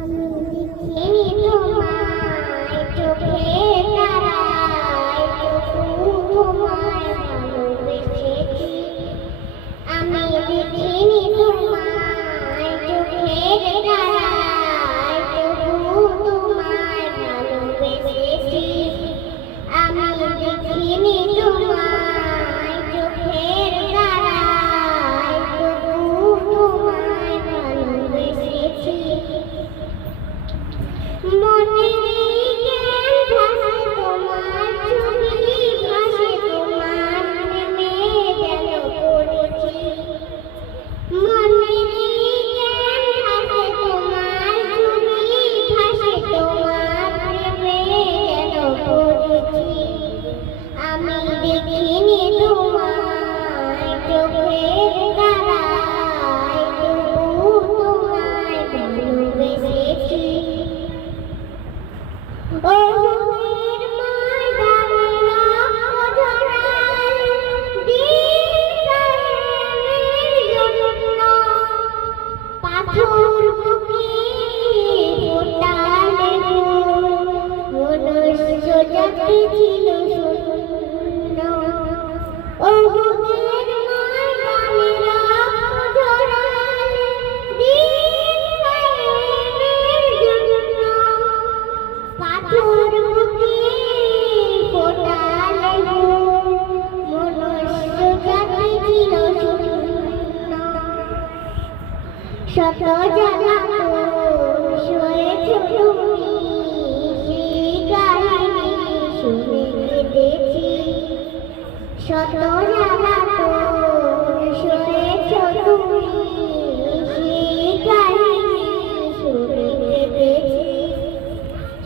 আমি দেখিনি তোমায় চোখের তারায়, তবু তোমায় ভালোবেসেছি। আমি দেখিনি তোমায় চোখের তারায়, তবু তোমায় ভালোবেসেছি। আমি দেখিনি তোমায় চোখের তারায়, তবু তোমায় ভালোবেসেছি। মনের জ্ঞান ভাসে তোমার ছবি, ভাসে তোমার প্রেমে যেন পড়েছি। মনের জ্ঞান ভাসে তোমার ছবি, ভাসে তোমার প্রেমে যেন পড়েছি। আমি দেখিনি তোমায় চোখের তারায়, তবু তোমায় ভালোবেসেছি। ওদের ময়দানে রক্ত ঝরায়, দিন কায়েমের জন্য পাথর বুকে ফোটালে ফুল, মনুষ্য জাতি ছিল শূন্য। ওদের ময়দানে রক্ত ঝরায়, দিন কায়েমের জন্য পাথর বুকে ফোটালে ফুল, মনুষ্য জাতি ছিল শূন্য। শত জ্বালাতন সয়েছো তুমি, সেই কাহিনী শুনে কেঁদেছি। শত জ্বালাতন সয়েছো তুমি, সেই কাহিনী শুনে কেঁদেছি।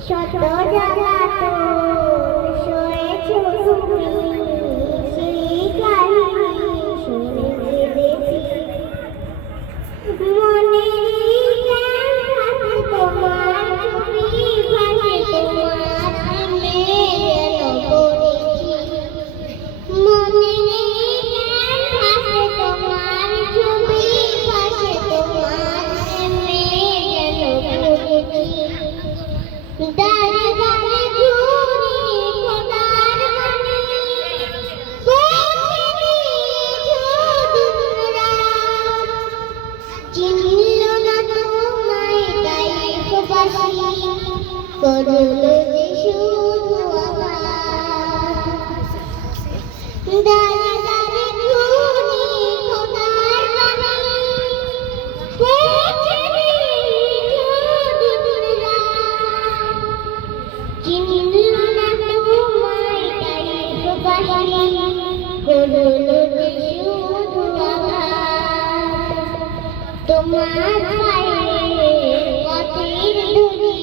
শত জ্বালাতন সয়েছো তুমি, সেই কাহিনী শুনে কেঁদেছি। মনের জ্ঞান ভাসে তোমার ছবি, ভাসে তোমার প্রেমে যেন পড়েছি। মনের জ্ঞান ভাসে তোমার ছবি, ভাসে তোমার প্রেমে যেন পড়েছি। দাঁড়ে দাঁড়ে ঘুরি খোদার বাণী, পৌঁছে দিয়েছো দূর রাত। চিনল না তোমায় তাইফবাসী, করল যে শুধু আঘাত। দাঁড়ে দাঁড়ে ঘুরি খোদার বাণী, পৌঁছে দিয়েছো দূর রাত। চিনল না তোমায় তাইফবাসী, করল যে শুধু আঘাত। তোমার পায়ে পথের ধুলি,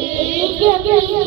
এই জগতে